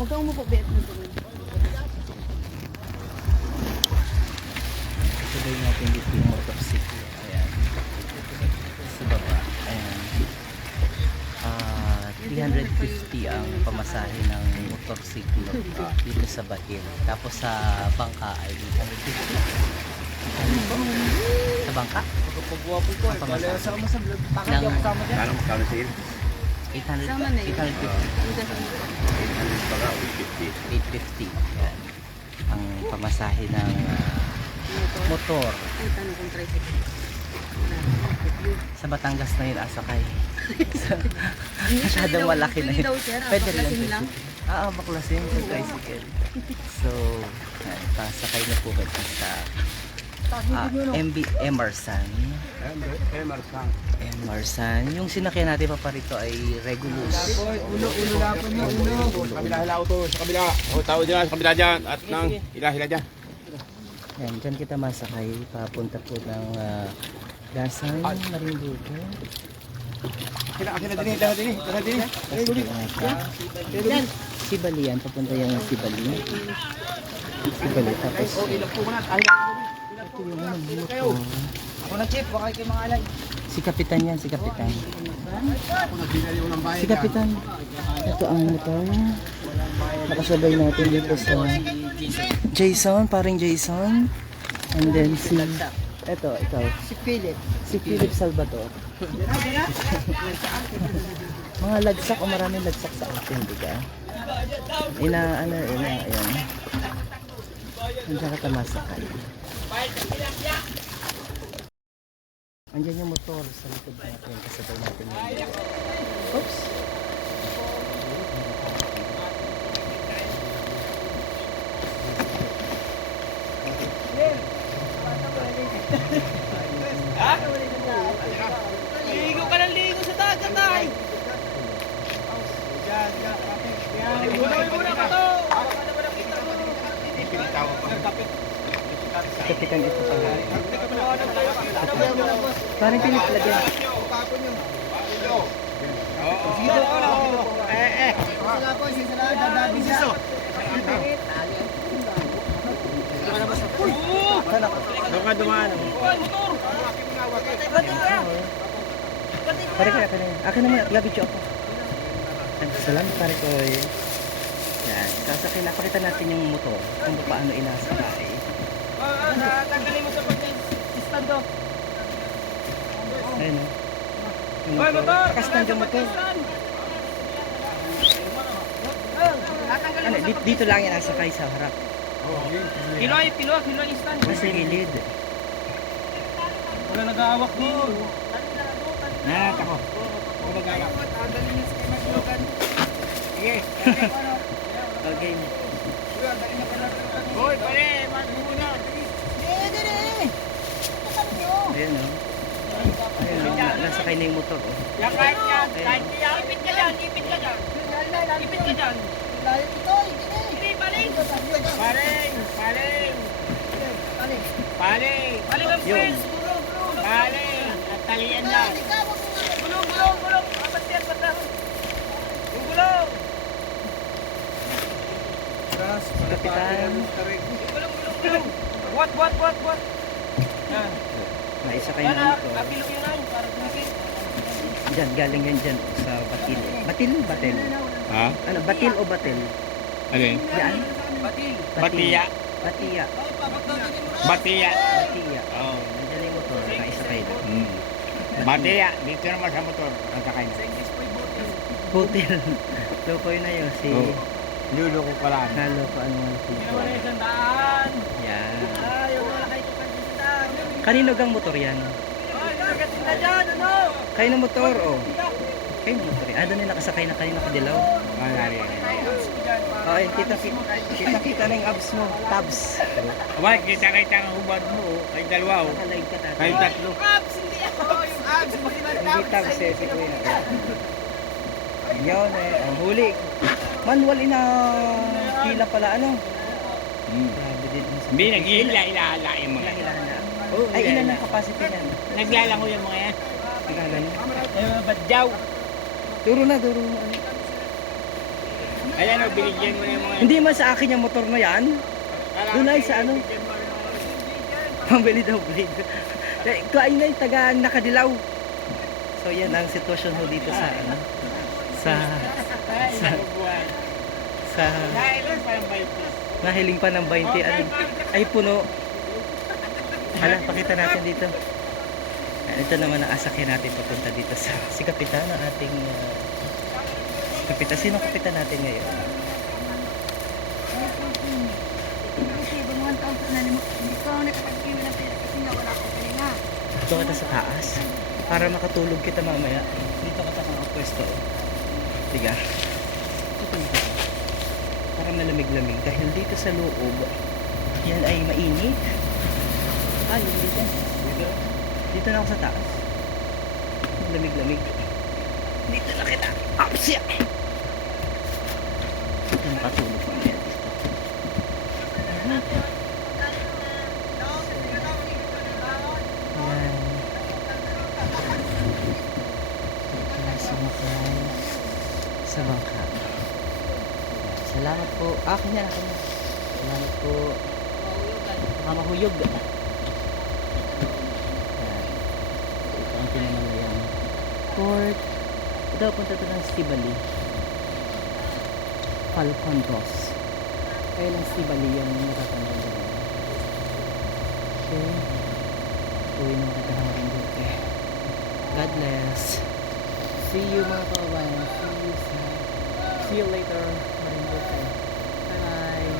Huwag kang umupo, Bet. Sabay natin dito yung motorcycle. Ayan. Sa baba. Ayan. Ah, 350 ang pamasahe ng motorsiklo ah, dito sa Bahil. Tapos sa bangka ay 850. Sa bangka? Pagwapo ko, Ang pamasahe. sama sa vlog. Bakit Ng- di ako kasama dyan? Kano kano sir? 800, Sama na yun. 850. Baga 50. 850. Ayan. Ang pamasahe ng ah, motor. Ay, tanong kung tricycle. Sa Batangas na yun asakay. Masyadong malaki na yun. ah, Pwede rin lang. tricycle. Ah, baklasin sa tricycle. So, ayan, pasakay na po kayo sa ah, MB Emerson. Emerson. Emerson. Yung sinakyan natin pa pa rito ay Regulus. Ulo, ulo lang po niya, ulo. Sa kabila hila to, sa kabila. O tao dyan, sa kabila dyan. At nang hila hila dyan. Ayan, dyan kita masakay. Papunta po ng uh, Dasan, Marinduque. Kila kila din, kila din, kila din. Tapos dito natin. Sibali yan. Papunta yan ng Sibali. Sibali. Tapos, Ilang po na, ito yung ano, motor. ako na chip, baka kayo mga alay. Si Kapitan yan, si Kapitan. Si Kapitan. Ito ang motor. Nakasabay natin dito sa Jason, paring Jason. And then si... Ito, ikaw. Si Philip. Si Philip Salvador. Mga lagsak o maraming lagsak sa atin, di ka? Ina, ano, ina, ayan. Andiyan ka tamasakay. Andiyan yung motor sa likod natin. Kasabay natin yung Oops. Ligo ka ng ligo sa dagat ay! Buhay mo na ka to! Baka naman nakita mo. Kapitan ito pala. Parang Philip lagyan. Eh, eh. Sila po, sila dadadi siya. Doon ka dumaan. Pare ko, akin na yun. Akin naman, labidyo ako. Salamat pare ko. Yan. Sasakay na, pakita natin yung motor kung paano inasakay. Tanggalin mo sa pag-stand to. Ayun o. Yung Hoy, motor! Nakastand yung motor. Ano, dito, dito lang yan nasakay sa harap. Kiloy, kilo, kiloy stand. Nasa gilid. Wala nag-aawak dito. Ah, tako. Sige. Okay. Hoy, pare, mag muna. Ayun o. Ayun o, na- yung motor oh. Yan, kahit yan. Kahit yan. Ipit ka dyan, ipit ka dyan. Ipit ka dyan. Hindi, paling. Paling, paling. Paling. Paling ang Yun. friends. Paling. At talian lang. Gulong, gulong, gulong. Apat yan, batas. Yung gulong. Kapitan. Yung gulong, gulong, gulong. What, what, what, what? Yan. Na ah, motor. kabilog yun. Para tumikit. Diyan, galing yan dyan oh, sa Batil. Batil, Batil. Ha? Ano, Batil o Batil? Ano yun? Yan. Batil. Batiya. Batiya. Batiya. Batiya. Oo. Nandiyan na yung motor, naisakay na. Hmm. Batiya. Dito naman sa motor. Ang sakay na. Hotel. Lokoy na yun, si Oo. Luloko ko lang. Nalo ko ano nga Hindi si naman na isang daan. Yan. Ay, yung wala kayo pa isang daan. Kanino gang motor yan? Kayo ng motor, oh. Kayo ng motor. Ah, doon yung nakasakay na kayo nakadilaw. Ang nari. Okay, kita, kita, kita na yung abs mo. Tabs. Aba, kita-kita ang hubad mo. oh. Ay dalawa. oh. Nakalive ka tatay. Ay tatlo. Abs, hindi ako. Yung abs, hindi tabs eh, si Kuya. Yun eh, ang huli. Manual ina hila pala ano. Hmm. Grabe din. Hindi, naghihila-hila yung mga yan. Na? Oo, Ay, ilan ang capacity niyan? Naglalango yung mga yan. Niyo. Ay, mga badyaw. Duro na, duro na. Ano? Ayan o, binigyan mo yung mga... Hindi man sa akin yung motor na yan. Doon ay sa ano? Pambili daw blade. Eh, Kain na yung taga nakadilaw. So yan ang sitwasyon ho dito sa ano sa nakubuhay. sa Kailan pa yung bike? nahiling pa ng 20 ano, ay puno. Hala, pakita natin dito. Ayan, Ito naman ang asakyan natin papunta dito sa si kapitan ng ating uh, kapitan. Sino kapitan natin ngayon? Dito ka sa taas. Para makatulog kita mamaya. Dito ka sa. Ito dito. Para malamig-lamig. Dahil dito sa loob, yan ay mainit. Ay, hindi dito. Dito. Dito na ako sa taas. Malamig-lamig. Dito na kita. Apsya! Dito nakatulog. Ito sumakay sa bangka. Salamat po. Na, akin na. Salamat po. Baka mahuyog. Yan. Ang pinamalayang port. Ito, punta ito ng Stibali. Falcon Ross. Kaya lang Stibali yung natatandang doon. Okay. Uwi na kita ng Marinduque. God bless. See you mga kababayan. See you. See you later, Marinduque. Bye-bye.